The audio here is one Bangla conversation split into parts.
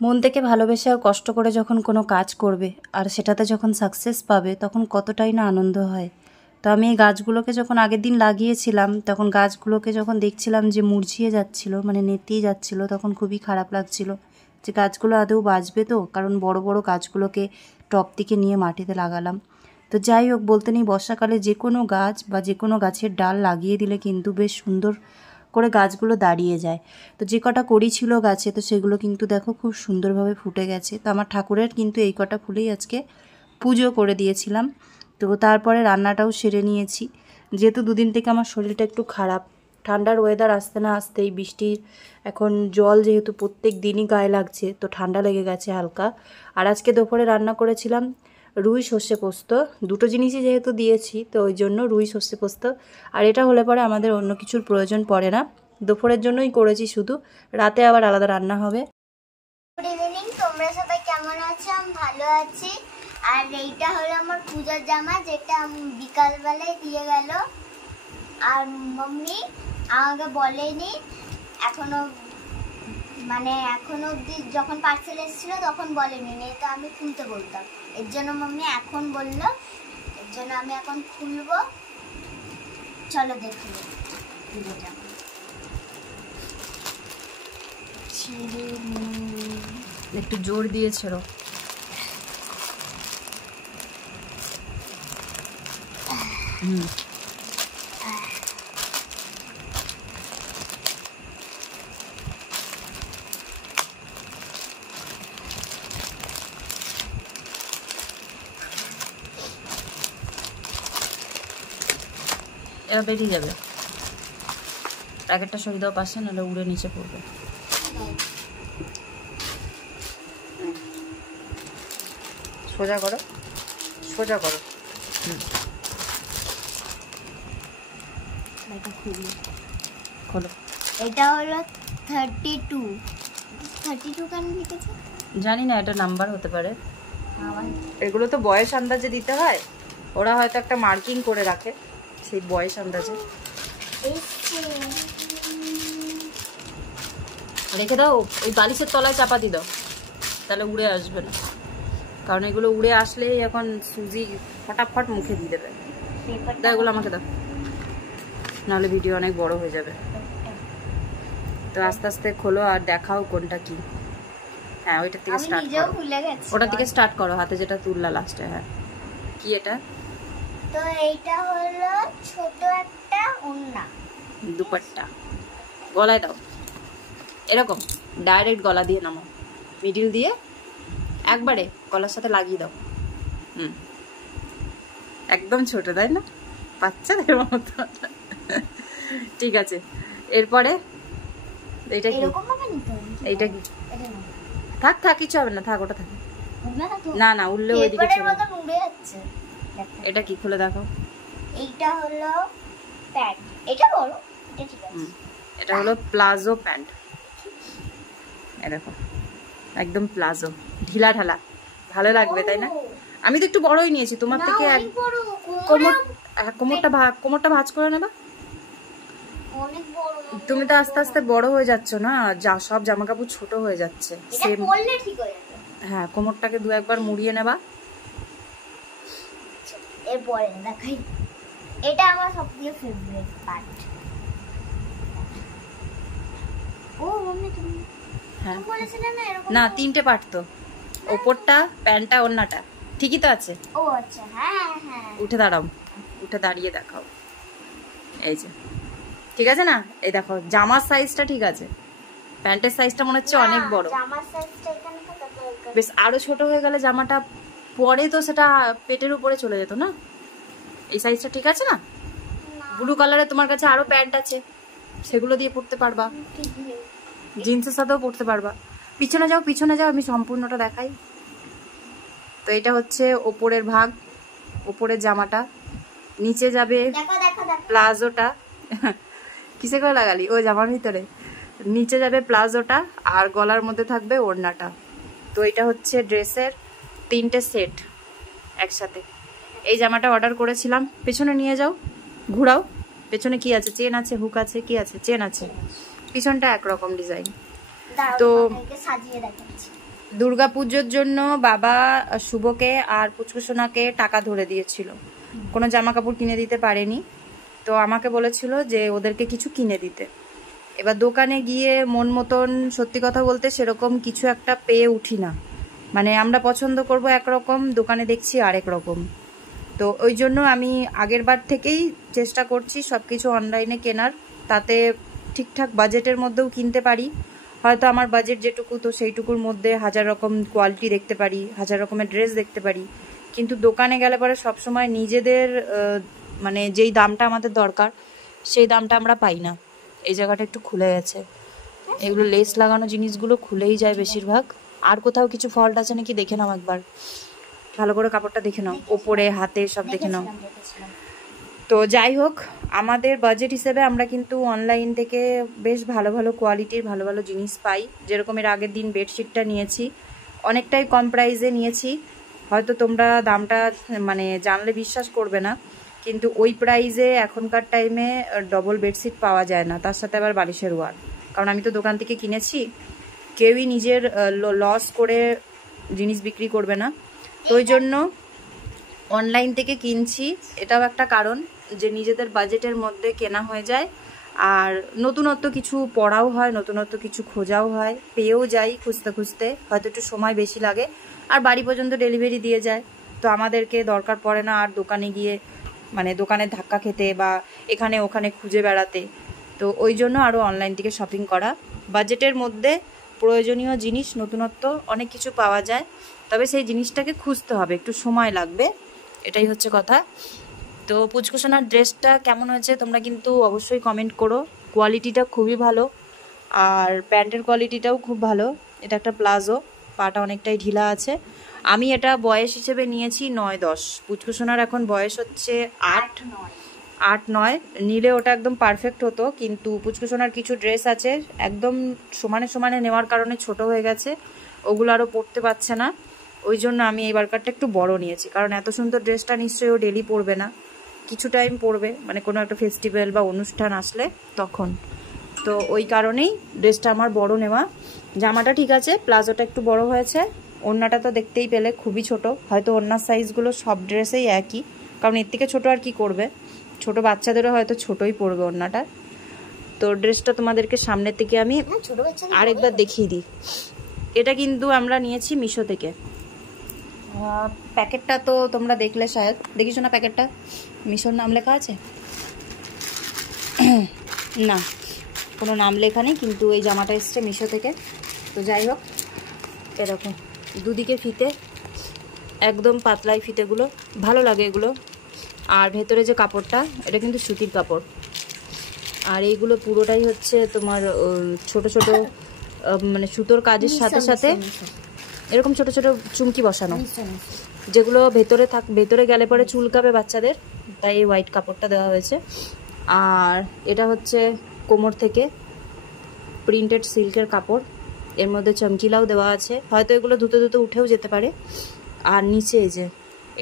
মন থেকে ভালোবেসে আর কষ্ট করে যখন কোনো কাজ করবে আর সেটাতে যখন সাকসেস পাবে তখন কতটাই না আনন্দ হয়। তো আমি এই গাছগুলোকে যখন আগের দিন লাগিয়েছিলাম তখন গাছগুলোকে যখন দেখছিলাম যে মুরঝিয়ে যাচ্ছিল, মানে নেতিয়ে যাচ্ছিল, তখন খুবই খারাপ লাগছিল যে গাছগুলো আদৌ বাঁচবে তো, কারণ বড় বড় গাছগুলোকে টপ থেকে নিয়ে মাটিতে লাগালাম। তো যাই হোক, বলতে নেই বর্ষাকালে যে কোনো গাছ বা যে কোনো গাছের ডাল লাগিয়ে দিলে কিন্তু বেশ সুন্দর করে গাছগুলো দাঁড়িয়ে যায়। তো যে কটা কড়ি ছিল গাছে, তো সেগুলো কিন্তু দেখো খুব সুন্দরভাবে ফুটে গেছে। তো আমার ঠাকুরের কিন্তু এই কটা ফুলেই আজকে পুজো করে দিয়েছিলাম। তো তারপরে রান্নাটাও সেরে নিয়েছি, যেহেতু দুদিন থেকে আমার শরীরটা একটু খারাপ। ঠান্ডার ওয়েদার আসতে না আসতেই বৃষ্টির এখন জল যেহেতু প্রত্যেক দিনই গায়ে লাগছে, তো ঠান্ডা লেগে গেছে হালকা। আর আজকে দুপুরে রান্না করেছিলাম রুই সর্ষে পোস্ত, দুটো জিনিসই যেহেতু দিয়েছি তো ওই জন্য রুই সর্ষে পোস্ত। আর এটা হলে পরে আমাদের অন্য কিছুর প্রয়োজন পড়ে না, দুপুরের জন্যই করেছি শুধু, রাতে আবার আলাদা রান্না হবে। গুড ইভিনিং, তোমরা সবাই কেমন আছো? আমি ভালো আছি। আর এইটা হলো আমার পূজার জামা, যেটা বিকালবেলায় দিয়ে গেল। আর মাম্মি আমাকে বলেনি এখনো, মানে এখনো অবধি যখন পার্সেল এসেছিল তখন বলেনি, তো আমি খুলতে বলতাম। এর জন্য মাম্মি এখন বললো, এর জন্য আমি এখন খুলবো। চলো দেখি ভিডিওটা। একটু জোর দিয়েছিল। এবার বেরিয়ে যাবে। প্যাকেটটা সরিয়ে দাও পাশে, নাহলে উড়ে নিচে পড়বে। সোজা করো, সোজা করো। খোলো। এটা হলো 32 কেন লিখেছে জানি না, এটা নাম্বার হতে পারে। এগুলো তো বয়স আন্দাজে দিতে হয়, ওরা হয়তো একটা মার্কিং করে রাখে সেই বয়স আন্দাজে। রেখে দাও, ওই বালিশের তলায় চাপা দিয়ে দাও, তাহলে উড়ে আসবে না। কারণ এগুলো উড়ে আসলেই এখন সুজি ফটাফট মুখে দিয়ে দেবে। দাও এগুলো আমাকে দাও, নাহলে ভিডিও অনেক বড় হয়ে যাবে। তো আস্তে আস্তে খোলো আর দেখাও কোনটা কি। হ্যাঁ, ওইটার থেকে স্টার্ট করো, ওটার থেকে স্টার্ট করো, হাতে যেটা তুললা লাস্টে। হ্যাঁ, কি এটা? তো এইটা হলো ছোট একটা ওড়না, দুপাট্টা। গলায় দাও, এরকম ডাইরেক্ট গলা দিয়ে নামো, মিডিল দিয়ে একবারে গলার সাথে লাগিয়ে দাও। একদম ছোট, তাই না? বাচ্চাদের মতো। ঠিক আছে, এরপরে এইটা কি? এইটা কি? থাক থাক, কিছু হবে না, থাক, ওটা থাক। না না, উঠলে ওইদিকে চলে যাচ্ছে। এটা কি? খুলে দেখো। এইটা হলো প্যান্ট, এটা বড়, এটা ঠিক আছে। এটা হলো প্লাজো প্যান্ট। এই দেখো, একদম প্লাজো, ঢিলা ঢালা, ভালো লাগবে তাই না? আমি তো একটু বড়ই নিয়েছি তোমার থেকে। কোমরটা ভাঁজ করে নেবা। তুমি তো আস্তে আস্তে বড় হয়ে যাচ্ছ না, যা সব জামা কাপড় ছোট হয়ে যাচ্ছে। হ্যাঁ, কোমরটাকে দু একবার মুড়িয়ে নেবা। এরপরে দেখাই, এটা আমার সবথেকে ফেভারিট পার্ট। ও মম্মি, তুমি বলেছিলে না এরকম? না, তিনটে পার্ট তো, ওপরটা, প্যান্টটা, ওড়নাটা, ঠিকই তো আছে। ও আচ্ছা, হ্যাঁ হ্যাঁ। উঠে দাঁড়াও, উঠে দাঁড়িয়ে দেখাও। এই যে, ঠিক আছে না? এই দেখো, জামার সাইজটা ঠিক আছে, প্যান্টের সাইজটা মনে হচ্ছে অনেক বড়। জামার সাইজটা এখানে থাকে, বেশ আরো ছোট হয়ে গেলে জামাটা পরে তো সেটা পেটের উপরে চলে যেত না। এই সাইজটা ঠিক আছে না? ব্লু কালারে তোমার কাছে আরো প্যান্ট আছে, সেগুলো দিয়ে পরতে পারবা, জিন্সের সাথেও পরতে পারবা। পিছনে যাও, পিছনে যাও, আমি সম্পূর্ণটা দেখাই। তো এটা হচ্ছে ওপরের ভাগ, ওপরের জামাটা, নিচে যাবে প্লাজোটা। কিসে করে লাগালি? ও জামার ভিতরে। নিচে যাবে প্লাজোটা, আর গলার মধ্যে থাকবে ওড়নাটা। তো এটা হচ্ছে ড্রেসের তিনটে সেট একসাথে। এই জামাটা অর্ডার করেছিলাম। পেছনে নিয়ে যাও, ঘুরাও, পেছনে কি আছে? চেন আছে, হুক আছে, কি আছে? চেন আছে। পিছনটা একরকম ডিজাইন। তো দুর্গাপুজোর জন্য বাবা শুভকে আর পুচকুসোনাকে টাকা ধরে দিয়েছিল, কোনো জামা কাপড় কিনে দিতে পারেনি। তো আমাকে বলেছিল যে ওদেরকে কিছু কিনে দিতে। এবার দোকানে গিয়ে মন মতন সত্যি কথা বলতে সেরকম কিছু একটা পেয়ে উঠি না, মানে আমরা পছন্দ করব একরকম, দোকানে দেখছি আরেক রকম। তো ওই জন্য আমি আগের বার থেকেই চেষ্টা করছি সব কিছু অনলাইনে কেনার, তাতে ঠিকঠাক বাজেটের মধ্যেও কিনতে পারি। হয়তো আমার বাজেট যেটুকু, তো সেইটুকুর মধ্যে হাজার রকম কোয়ালিটি দেখতে পারি, হাজার রকমের ড্রেস দেখতে পারি। কিন্তু দোকানে গেলে পরে সবসময় নিজেদের মানে যেই দামটা আমাদের দরকার সেই দামটা আমরা পাই না। এই জায়গাটা একটু খুলে গেছে, এগুলো লেস লাগানো জিনিসগুলো খুলেই যায় বেশিরভাগ। আর কোথাও কিছু ফল্ট আছে নাকি দেখে নাও একবার, ভালো করে কাপড়টা দেখে নাও, ওপরে হাতে সব দেখে নাও। তো যাই হোক, আমাদের বাজেট হিসেবে আমরা কিন্তু অনলাইন থেকে বেশ ভালো ভালো কোয়ালিটির ভালো ভালো জিনিস পাই। যেরকম এর আগের দিন বেডশিটটা নিয়েছি, অনেকটাই কম প্রাইসে নিয়েছি। হয়তো তোমরা দামটা মানে জানলে বিশ্বাস করবে না, কিন্তু ওই প্রাইসে এখনকার টাইমে ডবল বেডশিট পাওয়া যায় না, তার সাথে আবার বালিশের ওয়ার। কারণ আমি তো দোকান থেকে কিনেছি, কেউই নিজের লস করে জিনিস বিক্রি করবে না। তো ওই জন্য অনলাইন থেকে কিনছি, এটাও একটা কারণ যে নিজেদের বাজেটের মধ্যে কেনা হয়ে যায়। আর নতুনত্ব কিছু পড়াও হয়, নতুনত্ব কিছু খোঁজাও হয়, পেয়েও যাই খুঁজতে খুঁজতে, হয়তো একটু সময় বেশি লাগে, আর বাড়ি পর্যন্ত ডেলিভারি দিয়ে যায়। তো আমাদেরকে দরকার পড়ে না আর দোকানে গিয়ে মানে দোকানের ধাক্কা খেতে বা এখানে ওখানে খুঁজে বেড়াতে। তো ওই জন্য আরও অনলাইন থেকে শপিং করা। বাজেটের মধ্যে প্রয়োজনীয় জিনিস নতুনত্ব অনেক কিছু পাওয়া যায়, তবে সেই জিনিসটাকে খুঁজতে হবে, একটু সময় লাগবে, এটাই হচ্ছে কথা। তো পুচকুসোনার ড্রেসটা কেমন হয়েছে তোমরা কিন্তু অবশ্যই কমেন্ট করো। কোয়ালিটিটা খুবই ভালো, আর প্যান্টের কোয়ালিটিটাও খুব ভালো। এটা একটা প্লাজো, পাটা অনেকটাই ঢিলা আছে। আমি এটা বয়স হিসেবে নিয়েছি 9-10, পুচকুসোনার এখন বয়স হচ্ছে 8-9। নিলে ওটা একদম পারফেক্ট হতো, কিন্তু পুচকুসোনার কিছু ড্রেস আছে একদম সমানে সমানে নেওয়ার কারণে ছোট হয়ে গেছে, ওগুলো আরও পরতে পারছে না। ওই জন্য আমি এই বারকারটা একটু বড় নিয়েছি, কারণ এত সুন্দর ড্রেসটা নিশ্চয়ই ও ডেলি পরবে না, কিছু টাইম পরবে, মানে কোনো একটা ফেস্টিভ্যাল বা অনুষ্ঠান আসলে তখন। তো ওই কারণেই ড্রেসটা আমার বড় নেওয়া। জামাটা ঠিক আছে, প্লাজোটা একটু বড় হয়েছে, ওড়নাটা তো দেখতেই পেলে খুবই ছোট। হয়তো ওড়নার সাইজগুলো সব ড্রেসেই একই, কারণ এর থেকে ছোটো আর কি করবে, ছোট বাচ্চাদেরও হয়তো ছোটই পড়বে ওড়নাটা। তো ড্রেসটা তোমাদেরকে সামনের থেকে আমি আরেকবার দেখিয়ে দিই। এটা কিন্তু আমরা নিয়েছি মিশো থেকে। প্যাকেটটা তো তোমরা দেখলে শায়দ, দেখিস না প্যাকেটটা, মিশোর নাম লেখা আছে না, কোনো নাম লেখা নেই, কিন্তু এই জামাটা এসছে মিশো থেকে। তো যাই হোক, এরকম দুদিকে ফিতে, একদম পাতলাই ফিতেগুলো, ভালো লাগে এগুলো। আর ভেতরে যে কাপড়টা, এটা কিন্তু সুতির কাপড়। আর এইগুলো পুরোটাই হচ্ছে তোমার ছোট ছোট মানে সুতোর কাজের সাথে সাথে এরকম ছোট ছোট চুমকি বসানো, যেগুলো ভেতরে গেলে পরে চুলকাবে বাচ্চাদের, তাই এই হোয়াইট কাপড়টা দেওয়া হয়েছে। আর এটা হচ্ছে কোমর থেকে প্রিন্টেড সিল্কের কাপড়, এর মধ্যে চমকিলাও দেওয়া আছে, হয়তো এগুলো ধুতে ধুতে উঠেও যেতে পারে। আর নিচে এই যে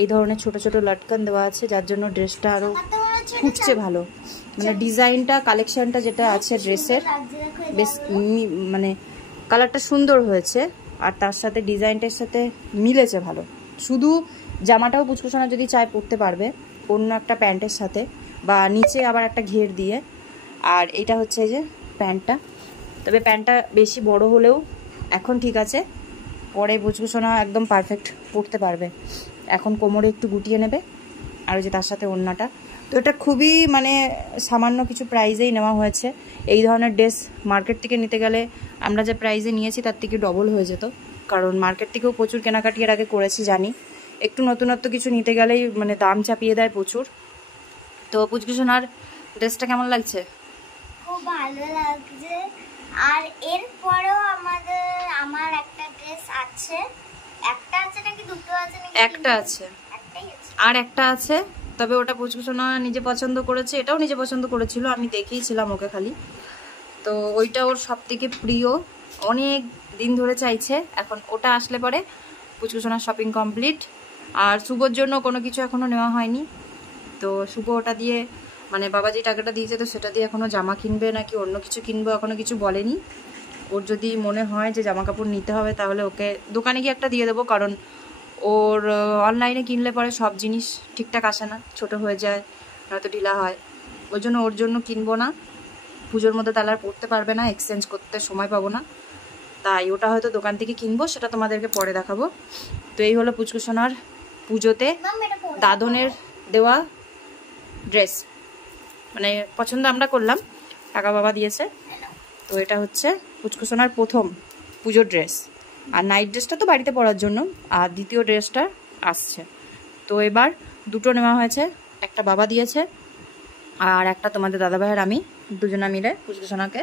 এই ধরনের ছোট ছোট লটকান দেওয়া আছে, যার জন্য ড্রেসটা আরও ফুটছে ভালো, মানে ডিজাইনটা কালেকশনটা যেটা আছে ড্রেসের বেশ মানে কালারটা সুন্দর হয়েছে, আর তার সাথে ডিজাইনটার সাথে মিলেছে ভালো। শুধু জামাটাও পুচকুসোনা যদি চায় পরতে পারবে অন্য একটা প্যান্টের সাথে, বা নিচে আবার একটা ঘের দিয়ে। আর এটা হচ্ছে যে প্যান্টটা, তবে প্যান্টটা বেশি বড় হলেও এখন ঠিক আছে, পরে পুচকুসোনা একদম পারফেক্ট পরতে পারবে। এখন কোমরে একটু গুটিয়ে নেবে, আর ওই যে তার সাথে ওড়নাটা। তো এটা খুবই মানে সামান্য কিছু প্রাইজেই নেওয়া হয়েছে। এই ধরনের ড্রেস মার্কেট থেকে নিতে গেলে আমরা যে প্রাইজে নিয়েছি তার থেকে ডবল হয়ে যেত, কারণ মার্কেট থেকেও প্রচুর কেনাকাটি এর আগে করেছি জানি। একটু নতুনত্ব কিছু নিতে গেলেই মানে দাম চাপিয়ে দেয় প্রচুর। তো পুচকুসোনার ড্রেসটা কেমন লাগছে? খুব ভালো লাগছে। আর এরপরেও আমার একটা ড্রেস আছে, একটা আছে নাকি দুটো আছে নাকি? একটা আছে, একটাই আছে। আর একটা আছে, তবে ওটা পুচকুসোনা নিজে পছন্দ করেছে, এটাও নিজে পছন্দ করেছিল, আমি দেখিয়েছিলাম ওকে খালি। তো ওইটা ওর সব থেকে প্রিয়, অনেক দিন ধরে চাইছে, এখন ওটা আসলে পরে পুচকুসোনার শপিং কমপ্লিট। আর শুভর জন্য কোনো কিছু এখনও নেওয়া হয়নি, তো শুভ ওটা দিয়ে মানে বাবা যে টাকাটা দিয়েছে তো সেটা দিয়ে এখনও জামা কিনবে নাকি অন্য কিছু কিনবো এখনও কিছু বলেনি। ওর যদি মনে হয় যে জামা কাপড় নিতে হবে তাহলে ওকে দোকানে গিয়ে একটা দিয়ে দেবো, কারণ ওর অনলাইনে কিনলে পরে সব জিনিস ঠিকঠাক আসে না, ছোটো হয়ে যায়, হয়তো ঢিলা হয়। ওই জন্য ওর জন্য কিনবো না, পুজোর মধ্যে তাহলে আর পরতে পারবে না, এক্সচেঞ্জ করতে সময় পাবো না, তাই ওটা হয়তো দোকান থেকে কিনবো, সেটা তোমাদেরকে পরে দেখাবো। তো এই হলো পুচকুসোনার পুজোতে দাদনের দেওয়া ড্রেস, মানে পছন্দ আমরা করলাম, টাকা বাবা দিয়েছে। তো এটা হচ্ছে পুচকুসোনার প্রথম পুজোর ড্রেস, আর নাইট ড্রেসটা তো বাড়িতে পরার জন্য, আর দ্বিতীয় ড্রেসটা আসছে। তো এবার দুটো নেওয়া হয়েছে, একটা বাবা দিয়েছে আর একটা তোমাদের দাদাভাইয়ের আমি দুজনা মিলে পুচকুসোনাকে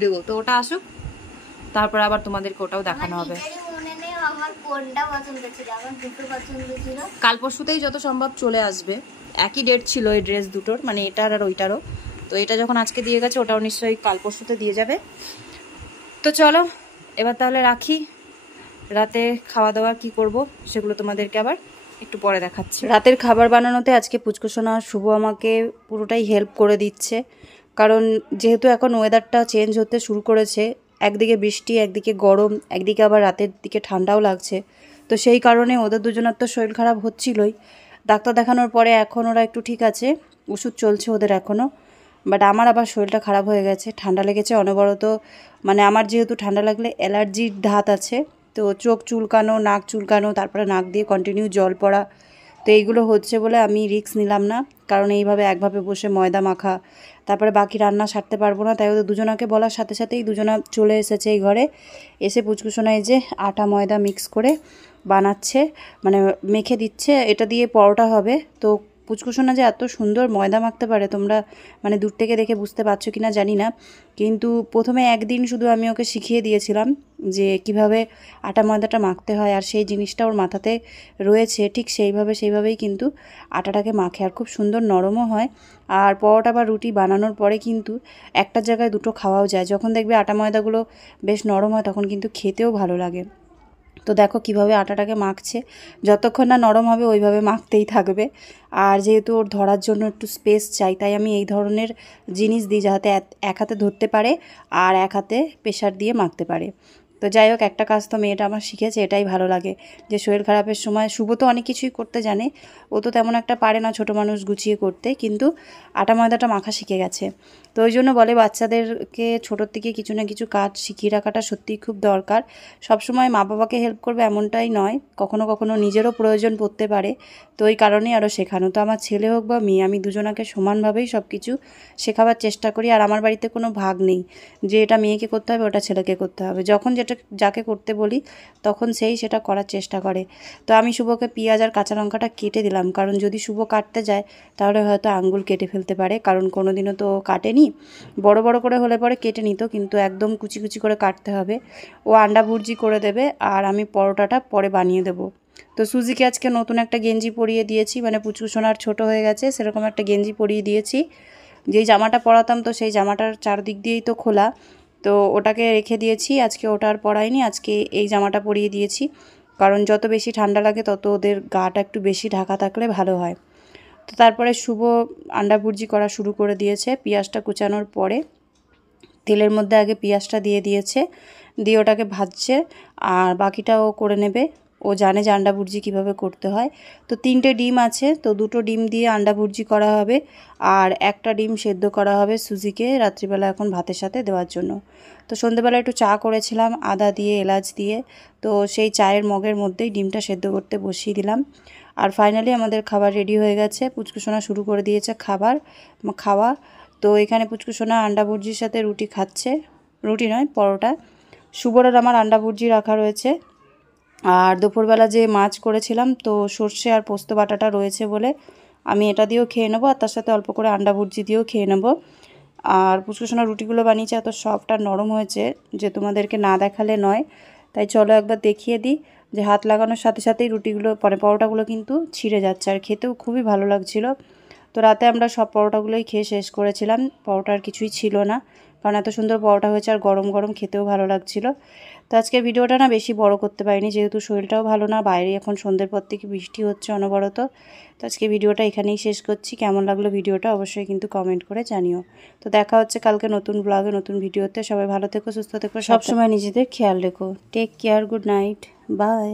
দেবো। তো ওটা আসুক, তারপর আবার তোমাদেরকে ওটাও দেখানো হবে। কাল পরশুতেই যত সম্ভব চলে আসবে, একই ডেট ছিল এই ড্রেস দুটোর, মানে এটার আর ওইটারও। তো এটা যখন আজকে দিয়ে গেছে ওটাও নিশ্চয়ই কাল পরশুতে দিয়ে যাবে। তো চলো এবার তাহলে রাখি, রাতে খাওয়া দাওয়া কি করব সেগুলো তোমাদেরকে আবার একটু পরে দেখাচ্ছি। রাতের খাবার বানানোতে আজকে পুচকুসোনা শুভ আমাকে পুরোটাই হেল্প করে দিচ্ছে, কারণ যেহেতু এখন ওয়েদারটা চেঞ্জ হতে শুরু করেছে, একদিকে বৃষ্টি, একদিকে গরম, একদিকে আবার রাতের দিকে ঠান্ডাও লাগছে। তো সেই কারণে ওদের দুজনের তো শরীর খারাপ হচ্ছিলই। ডাক্তার দেখানোর পরে এখন ওরা একটু ঠিক আছে, ওষুধ চলছে ওদের এখনও। বাট আমার আবার শরীরটা খারাপ হয়ে গেছে, ঠান্ডা লেগেছে অনবরত। মানে আমার যেহেতু ঠান্ডা লাগলে অ্যালার্জির ধাত আছে, তো চোখ চুলকানো, নাক চুলকানো, তারপরে নাক দিয়ে কন্টিনিউ জল পড়া, তো এইগুলো হচ্ছে বলে আমি রিস্ক নিলাম না, কারণ এইভাবে একভাবে বসে ময়দা মাখা, তারপরে বাকি রান্না সারতে পারবো না। তাই ওদের দুজনাকে বলার সাথে সাথেই দুজনা চলে এসেছে এই ঘরে। এসে পুচকুসোনায় যে আটা ময়দা মিক্স করে বানাচ্ছে, মানে মেখে দিচ্ছে, এটা দিয়ে পরোটা হবে। তো পুচকুসোনা যে এত সুন্দর ময়দা মাখতে পারে তোমরা মানে দূর থেকে দেখে বুঝতে পারছো কি না জানি না, কিন্তু প্রথমে একদিন শুধু আমি ওকে শিখিয়ে দিয়েছিলাম যে কিভাবে আটা ময়দাটা মাখতে হয়, আর সেই জিনিসটা ওর মাথাতে রয়েছে, ঠিক সেইভাবেই কিন্তু আটাটাকে মাখে, আর খুব সুন্দর নরমও হয়। আর পরোটা বা রুটি বানানোর পরে কিন্তু একটা জায়গায় দুটো খাওয়াও যায়, যখন দেখবে আটা ময়দাগুলো বেশ নরম হয় তখন কিন্তু খেতেও ভালো লাগে। তো দেখো কিভাবে আটাটাকে মাখছে, যতক্ষণ না নরম হবে ওইভাবে মাখতেই থাকবে। আর যেহেতু ওর ধরার জন্য একটু স্পেস চাই, তাই আমি এই ধরনের জিনিস দিই যাতে এক হাতে ধরতে পারে আর এক হাতে প্রেশার দিয়ে মাখতে পারে। তো যাই হোক, একটা কাজ তো মেয়েটা আমার শিখেছে, এটাই ভালো লাগে। যে শরীর খারাপের সময় শুভ তো অনেক কিছুই করতে জানে, ও তো তেমন একটা পারে না ছোটো মানুষ গুছিয়ে করতে, কিন্তু আটা ময়দাটা মাখা শিখে গেছে। তো ওই জন্য বলে বাচ্চাদেরকে ছোটোর থেকে কিছু না কিছু কাজ শিখিয়ে রাখাটা সত্যিই খুব দরকার। সবসময় মা বাবাকে হেল্প করবে এমনটাই নয়, কখনো কখনো নিজেরও প্রয়োজন পড়তে পারে। তো ওই কারণেই আরও শেখানো। তো আমার ছেলে হোক বা মেয়ে, আমি দুজনাকে সমানভাবেই সব কিছু শেখাবার চেষ্টা করি। আর আমার বাড়িতে কোনো ভাগ নেই যে এটা মেয়েকে করতে হবে ওটা ছেলেকে করতে হবে, যখন যেটা যাকে করতে বলি তখন সেই সেটা করার চেষ্টা করে। তো আমি শুভকে পেঁয়াজ আর কাঁচা লঙ্কাটা কেটে দিলাম, কারণ যদি শুভ কাটতে যায় তাহলে হয়তো আঙ্গুল কেটে ফেলতে পারে, কারণ কোনো দিনও তো কাটেনি। বড় বড় করে হলে পরে কেটে নিত, কিন্তু একদম কুচি কুচি করে কাটতে হবে। ও আন্ডা ভুর্জি করে দেবে আর আমি পরোটাটা পরে বানিয়ে দেবো। তো সুজিকে আজকে নতুন একটা গেঞ্জি পরিয়ে দিয়েছি, মানে পুচকুসোনার ছোট হয়ে গেছে সেরকম একটা গেঞ্জি পরিয়ে দিয়েছি। যেই জামাটা পরাতাম তো সেই জামাটার চারদিক দিয়েই তো খোলা, তো ওটাকে রেখে দিয়েছি, আজকে ওটা আর পরাইনি, আজকে এই জামাটা পরিয়ে দিয়েছি। কারণ যত বেশি ঠান্ডা লাগে তত ওদের গাটা একটু বেশি ঢাকা থাকলে ভালো হয়। তো তারপরে শুভ আন্ডা ভুর্জি করা শুরু করে দিয়েছে। পেঁয়াজটা কুচানোর পরে তেলের মধ্যে আগে পেঁয়াজটা দিয়ে দিয়েছে, দিয়ে ওটাকে ভাজছে, আর বাকিটা ও করে নেবে। ও জানে যে আন্ডা ভুর্জি কীভাবে করতে হয়। তো 3টে ডিম আছে, তো 2টো ডিম দিয়ে আন্ডা ভুর্জি করা হবে, আর একটা ডিম সেদ্ধ করা হবে সুজিকে রাত্রিবেলা এখন ভাতের সাথে দেওয়ার জন্য। তো সন্ধেবেলা একটু চা করেছিলাম আদা দিয়ে এলাচ দিয়ে, তো সেই চায়ের মগের মধ্যেই ডিমটা সেদ্ধ করতে বসিয়ে দিলাম। আর ফাইনালি আমাদের খাবার রেডি হয়ে গেছে, পুচকুসোনা শুরু করে দিয়েছে খাওয়া। তো এখানে পুচকুসোনা আন্ডা ভুর্জির সাথে রুটি খাচ্ছে, রুটি নয় পরোটা। শুভর আর আমার আন্ডা ভুর্জি রাখা রয়েছে। আর দুপুরবেলা যে মাছ করেছিলাম তো সর্ষে আর পোস্ত বাটাটা রয়েছে বলে আমি এটা দিয়েও খেয়ে নেবো, আর তার সাথে অল্প করে আন্ডা ভুর্জি দিয়েও খেয়ে নেবো। আর পুচকুসোনা রুটিগুলো বানিয়েছে, এত সফট আর নরম হয়েছে যে তোমাদেরকে না দেখালে নয়, তাই চলো একবার দেখিয়ে দিই। যে হাত লাগানোর সাথে সাথেই রুটিগুলো পরোটাগুলো কিন্তু ছিঁড়ে যাচ্ছে, আর খেতেও খুবই ভালো লাগছিলো। তো রাতে আমরা সব পরোটাগুলোই খেয়ে শেষ করেছিলাম, পরোটা আর কিছুই ছিল না, কারণ এত সুন্দর পরোটা হয়েছে আর গরম গরম খেতেও ভালো লাগছিলো। তো আজকের ভিডিওটা না বেশি বড় করতে পারিনি, যেহেতু শরীরটাও ভালো না, বাইরে এখন সন্ধ্যের পর থেকে বৃষ্টি হচ্ছে অনবরত। তো আজকে ভিডিওটা এখানেই শেষ করছি। কেমন লাগলো ভিডিওটা অবশ্যই কিন্তু কমেন্ট করে জানিও। তো দেখা হচ্ছে কালকে নতুন ব্লগে, নতুন ভিডিওতে। সবাই ভালো থেকো, সুস্থ থেকো, সবসময় নিজেদের খেয়াল রেখো। Take care, good night, by.